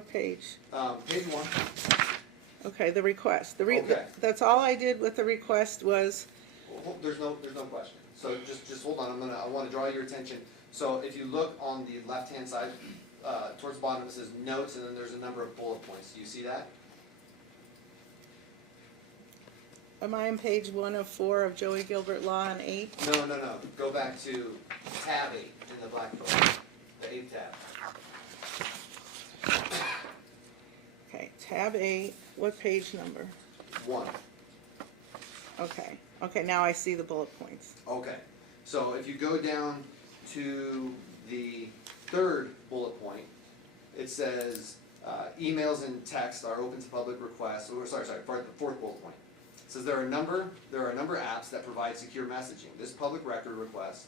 what page? Page 1. Okay, the request. Okay. That's all I did with the request was, There's no question. So just hold on. I want to draw your attention. So if you look on the left-hand side, towards the bottom, it says notes, and then there's a number of bullet points. Do you see that? am I on page 1 of 4 of Joey Gilbert Law on 8? No. Go back to tab 8 in the black book, the 8th tab. Okay, tab 8, what page number? 1. Okay, now I see the bullet points. Okay. So if you go down to the 3rd bullet point, it says emails and text are open to public requests. For the 4th bullet point. It says there are a number of apps that provide secure messaging. This public record request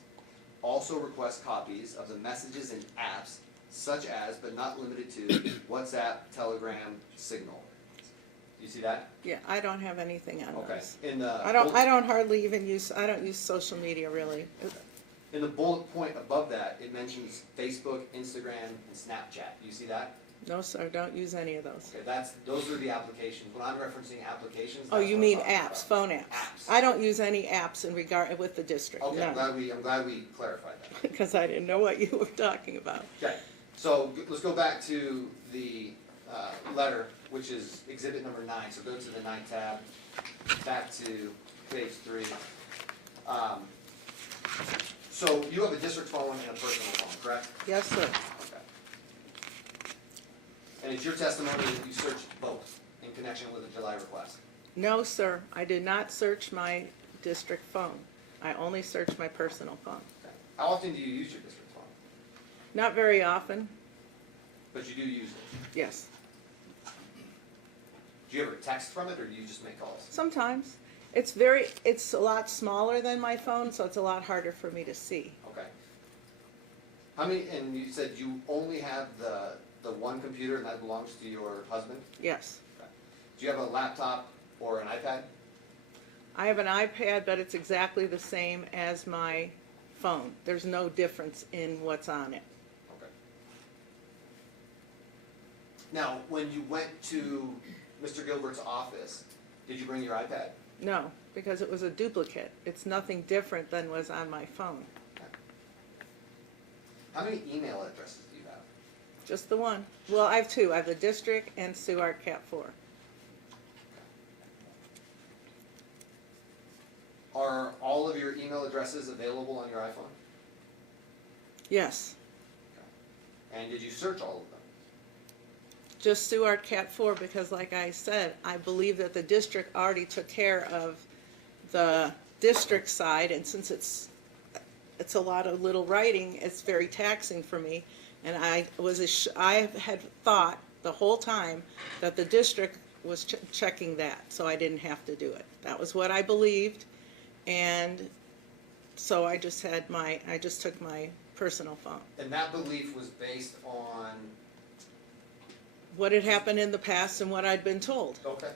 also requests copies of the messages and apps such as, but not limited to, WhatsApp, Telegram, Signal. Do you see that? Yeah, I don't have anything on Okay. those. In the I don't hardly even I don't use social media really. In the bullet point above that, it mentions Facebook, Instagram, and Snapchat. Do you see that? No, sir, don't use any of those. Okay, those are the applications. When I'm referencing applications, Oh, that's you what mean I'm talking apps, about. phone apps? Apps. I don't use any apps in regard with the district, Okay, I'm no, glad we clarified that. because I didn't know what you were talking about. Okay, so let's go back to the letter, which is exhibit number 9. So go to the 9th tab, back to page 3. So you have a district phone and a personal phone, correct? Yes, sir. Okay. And it's your testimony that you searched both in connection with the July request? No, sir, I did not search my district phone. I only searched my personal phone. Okay. How often do you use your district phone? Not very often, But you do use it. yes. Do you ever text from it, or do you just make calls? Sometimes. It's a lot smaller than my phone, so it's a lot harder for me to see. Okay. How many? And you said you only have the one computer, and that belongs to your husband? Yes. Okay. Do you have a laptop or an iPad? I have an iPad, but it's exactly the same as my phone. There's no difference in what's on it. Okay. Now, when you went to Mr. Gilbert's office, did you bring your iPad? No, because it was a duplicate. It's nothing different than was on my phone. Okay. How many email addresses do you have? Just the one. Well, I have 2. I have the district and Sue Art Cat 4. Are all of your email addresses available on your iPhone? Yes. Okay. And did you search all of them? Just Sue Art Cat 4 because, like I said, I believe that the district already took care of the district side, and since it's a lot of little writing, it's very taxing for me. And I had thought the whole time that the district was checking that, so I didn't have to do it. That was what I believed, and so I just took my personal phone. And that belief was based on? What had happened in the past and what I'd been told. Okay.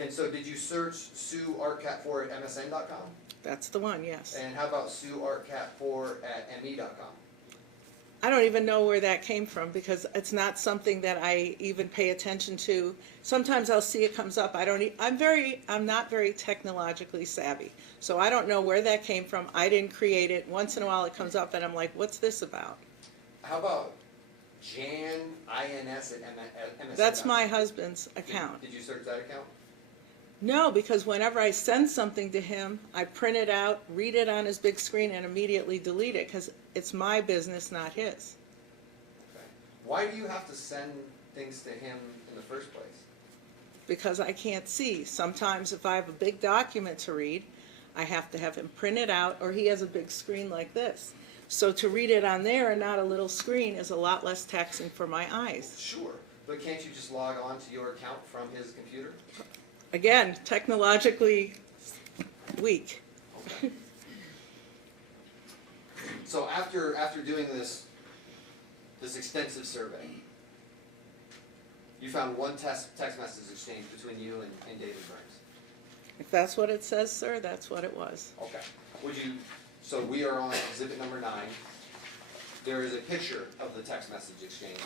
And so did you search Sue Artcat4 at MSN.com? That's the one, yes. And how about Sue Artcat4 at ME.com? I don't even know where that came from because it's not something that I even pay attention to. Sometimes I'll see it comes up. I'm not very technologically savvy, so I don't know where that came from. I didn't create it. Once in a while it comes up and I'm like, what's this about? How about Jan INS at MSN? That's my husband's account. Did you search that account? No, because whenever I send something to him, I print it out, read it on his big screen, and immediately delete it because it's my business, not his. Okay. Why do you have to send things to him in the first place? Because I can't see. Sometimes if I have a big document to read, I have to have him print it out, or he has a big screen like this. So to read it on there and not a little screen is a lot less taxing for my eyes. Sure, but can't you just log on to your account from his computer? Again, technologically weak. Okay. So after doing this extensive survey, you found one text message exchange between you and David Burns. If that's what it says, sir, that's what it was. Okay. So we are on exhibit number 9. there is a picture of the text message exchange.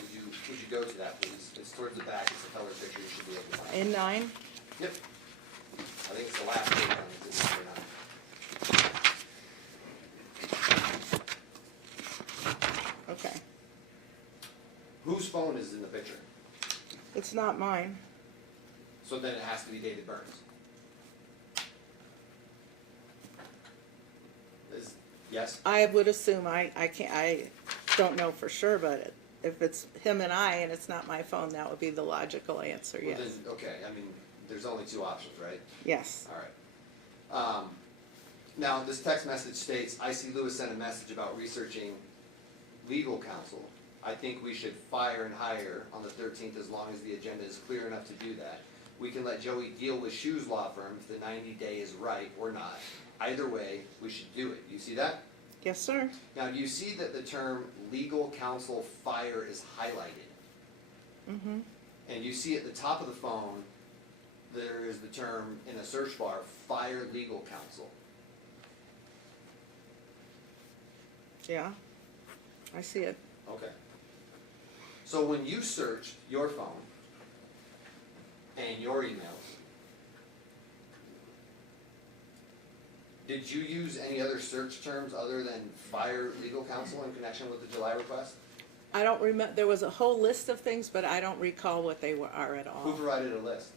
Would you go to that, please? It's towards the back, it's a color picture, you should be able to find it. In 9? Yep. I think it's the last page on it, this is number 9. Okay. Whose phone is in the picture? It's not mine. So then it has to be David Burns. Yes? I would assume, I don't know for sure, but if it's him and I and it's not my phone, that would be the logical answer, Well, yes. then, okay, I mean, there's only two options, right? Yes. All right. Now, this text message states, I see Lewis sent a message about researching legal counsel. I think we should fire and hire on the 13th as long as the agenda is clear enough to do that. We can let Joey deal with Shu's law firm if the 90-day is right or not. Either way, we should do it. Do you see that? Yes, sir. Now, do you see that the term legal counsel fire is highlighted? Mm-hmm. And you see at the top of the phone, there is the term in a search bar, fire legal counsel. Yeah. I see it. Okay. So when you searched your phone and your emails, did you use any other search terms other than fire legal counsel in connection with the July request? I don't remember, there was a whole list of things, but I don't recall what they are at all. Who provided a list?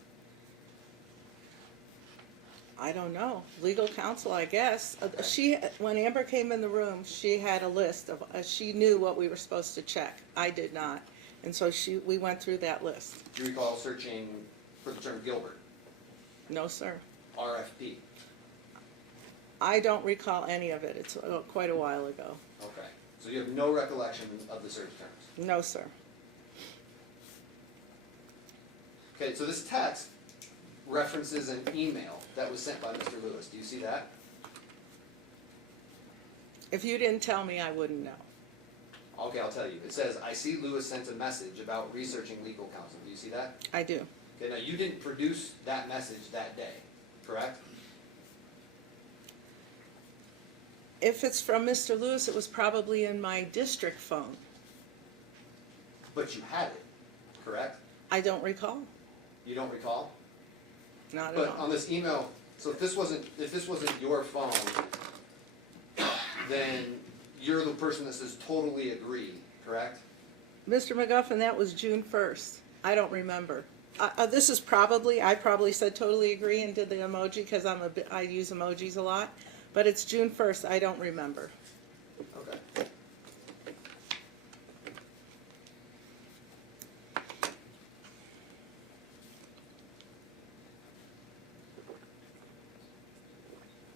I don't know. Legal counsel, I guess. When Amber came in the room, she had a list of, she knew what we were supposed to check. I did not. And so we went through that list. Do you recall searching for the term Gilbert, No, sir. RFP? I don't recall any of it. It's quite a while ago. Okay. So you have no recollection of the search terms? No, sir. Okay, so this text references an email that was sent by Mr. Lewis. Do you see that? If you didn't tell me, I wouldn't know. Okay, I'll tell you. It says, I see Lewis sent a message about researching legal counsel. Do you see that? I do. Okay, now you didn't produce that message that day, correct? If it's from Mr. Lewis, it was probably in my district phone. But you had it, correct? I don't recall. You don't recall? Not at But all. on this email, so if this wasn't your phone, then you're the person that says totally agree, correct? Mr. McGuffin, that was June 1st. I don't remember. This is probably, I probably said totally agree and did the emoji because I use emojis a lot. But it's June 1st. I don't remember. Okay.